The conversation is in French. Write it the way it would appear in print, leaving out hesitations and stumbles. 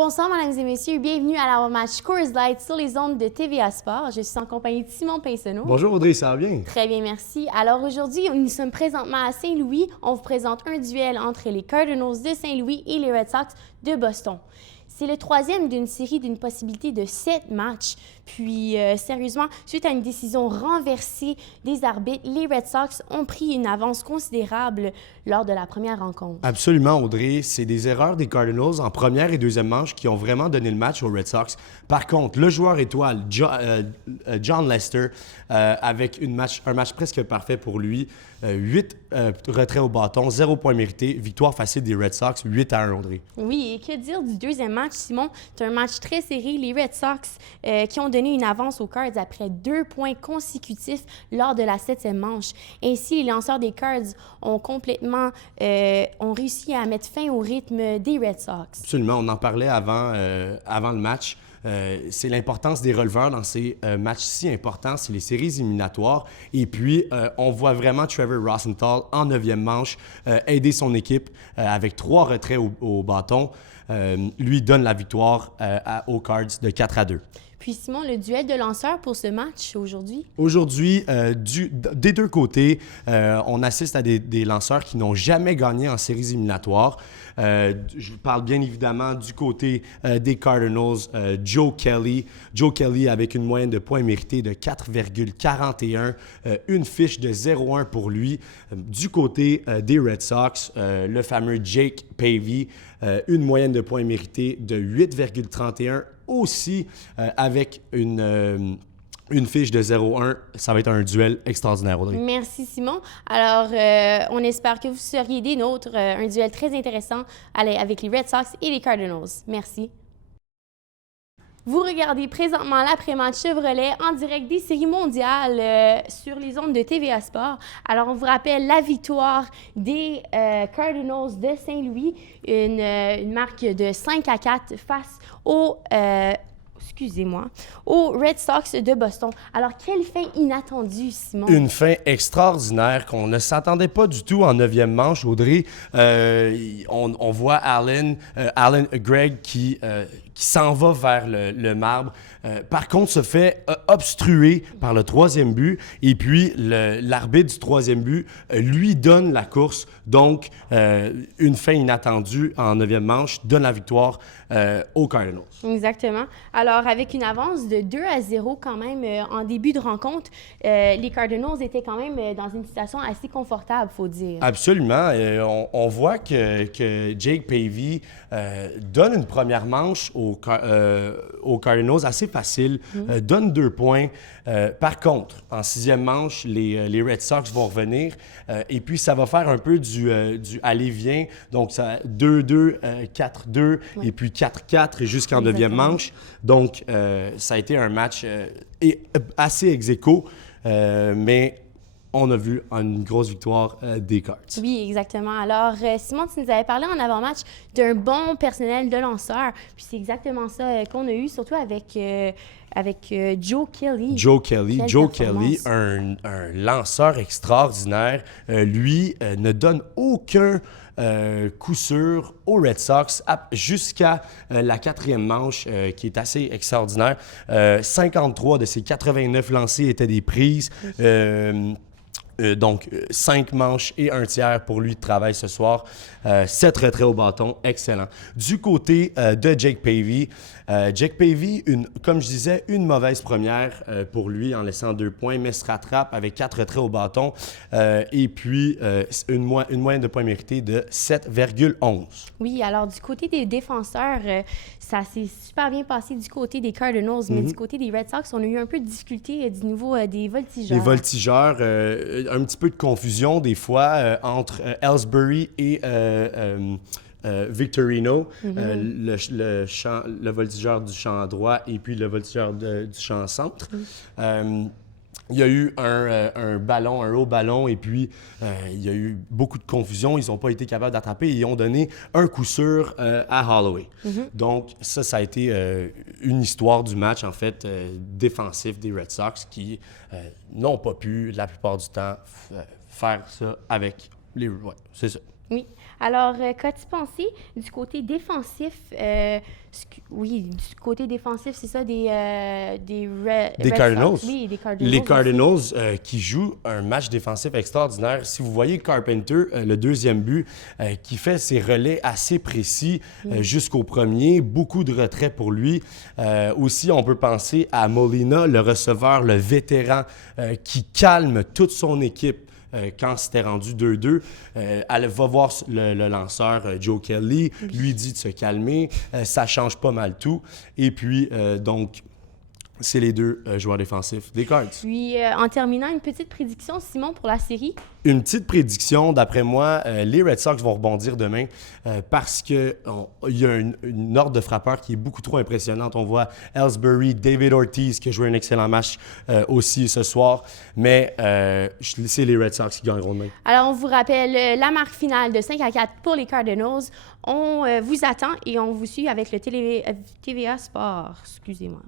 Bonsoir, mesdames et messieurs. Bienvenue à l'avant-match Coors Light sur les ondes de TVA Sport. Je suis en compagnie de Simon Pinsonneau. Bonjour Audrey, ça va bien? Très bien, merci. Alors aujourd'hui, nous sommes présentement à Saint-Louis. On vous présente un duel entre les Cardinals de Saint-Louis et les Red Sox de Boston. C'est le troisième d'une série d'une possibilité de 7 matchs. Puis, sérieusement, suite à une décision renversée des arbitres, les Red Sox ont pris une avance considérable lors de la première rencontre. Absolument, Audrey. C'est des erreurs des Cardinals en première et deuxième manche qui ont vraiment donné le match aux Red Sox. Par contre, le joueur étoile, John Lester, avec un match presque parfait pour lui. 8 retraits au bâton, 0 point mérité, victoire facile des Red Sox, 8-1, Audrey. Oui, et que dire du deuxième match, Simon? C'est un match très serré. Les Red Sox qui ont donné une avance aux Cards après 2 points consécutifs lors de la 7e manche. Ainsi, les lanceurs des Cards ont ont réussi à mettre fin au rythme des Red Sox. Absolument, on en parlait avant le match. C'est l'importance des releveurs dans ces matchs si importants, c'est les séries éliminatoires. Et puis, on voit vraiment Trevor Rosenthal en 9e manche aider son équipe avec 3 retraits au bâton. Lui donne la victoire aux Cards de 4-2. Puis Simon, le duel de lanceurs pour ce match aujourd'hui? Aujourd'hui, des deux côtés, on assiste à des lanceurs qui n'ont jamais gagné en séries éliminatoires. Je parle bien évidemment du côté des Cardinals, Joe Kelly. Joe Kelly avec une moyenne de points mérités de 4,41, une fiche de 0,1 pour lui. Du côté des Red Sox, le fameux Jake Pavey, une moyenne de points mérités de 8,31, aussi avec une fiche de 0-1, ça va être un duel extraordinaire, Audrey. Merci, Simon. Alors, on espère que vous seriez des nôtres. Un duel très intéressant avec les Red Sox et les Cardinals. Merci. Vous regardez présentement l'après-match Chevrolet en direct des séries mondiales sur les ondes de TVA Sport. Alors, on vous rappelle la victoire des Cardinals de Saint-Louis, une marque de 5-4 face aux Red Sox de Boston. Alors, quelle fin inattendue, Simon? Une fin extraordinaire qu'on ne s'attendait pas du tout en 9e manche, Audrey. On voit Allen Gregg qui s'en va vers le marbre. Par contre, se fait obstruer par le 3e but. Et puis, l'arbitre du 3e but lui donne la course. Donc, une fin inattendue en 9e manche donne la victoire aux Cardinals. Exactement. Alors, avec une avance de 2-0 quand même en début de rencontre, les Cardinals étaient quand même dans une situation assez confortable, il faut dire. Absolument. On voit que Jake Pavey donne une première manche aux Cardinals assez facile, donne 2 points. Par contre, en 6e manche, les Red Sox vont revenir et puis ça va faire un peu du aller-vient. Donc, ça 2-2, 4-2 et puis 4-4 jusqu'en 9e manche. Donc, ça a été un match assez ex-aequo, mais on a vu une grosse victoire des Cards. Oui, exactement. Alors, Simon, tu nous avais parlé en avant-match d'un bon personnel de lanceurs. Puis c'est exactement ça qu'on a eu, surtout avec Joe Kelly. Joe Kelly, un lanceur extraordinaire. Lui ne donne aucun coup sûr aux Red Sox jusqu'à la 4e manche, qui est assez extraordinaire. 53 de ses 89 lancés étaient des prises. Donc, 5 manches et 1 tiers pour lui de travail ce soir. 7 retraits au bâton, excellent. Du côté de Jake Pavey, comme je disais, une mauvaise première pour lui en laissant 2 points, mais se rattrape avec 4 retraits au bâton et puis une moyenne de points mérités de 7,11. Oui, alors du côté des défenseurs, ça s'est super bien passé du côté des Cardinals, mais du côté des Red Sox, on a eu un peu de difficulté du niveau des voltigeurs. Les voltigeurs, un petit peu de confusion des fois entre Ellsbury et Victorino, le voltigeur du champ droit et puis le voltigeur du champ centre. Il y a eu un haut ballon, et puis il y a eu beaucoup de confusion. Ils n'ont pas été capables d'attraper et ils ont donné un coup sûr à Holloway. Donc, ça a été une histoire du match, en fait, défensif des Red Sox qui n'ont pas pu, la plupart du temps, faire ça avec les... Ouais, c'est ça. Oui. Alors, qu'as-tu pensé du côté défensif? Oui, du côté défensif, c'est ça, des Des Red Cardinals. Sox. Oui, des Cardinals. Les aussi. Cardinals qui jouent un match défensif extraordinaire. Si vous voyez Carpenter, le deuxième but, qui fait ses relais assez précis jusqu'au premier, beaucoup de retraits pour lui. Aussi, on peut penser à Molina, le receveur, le vétéran, qui calme toute son équipe. Quand c'était rendu 2-2, elle va voir le lanceur Joe Kelly, lui dit de se calmer, ça change pas mal tout. Et puis, donc, c'est les deux joueurs défensifs des Cards. Puis, en terminant, une petite prédiction, Simon, pour la série? Une petite prédiction, d'après moi, les Red Sox vont rebondir demain parce qu'il y a une horde de frappeurs qui est beaucoup trop impressionnante. On voit Ellsbury, David Ortiz qui a joué un excellent match aussi ce soir, mais c'est les Red Sox qui gagneront demain. Alors, on vous rappelle la marque finale de 5-4 pour les Cardinals. On vous attend et on vous suit avec le TVA Sport. Excusez-moi.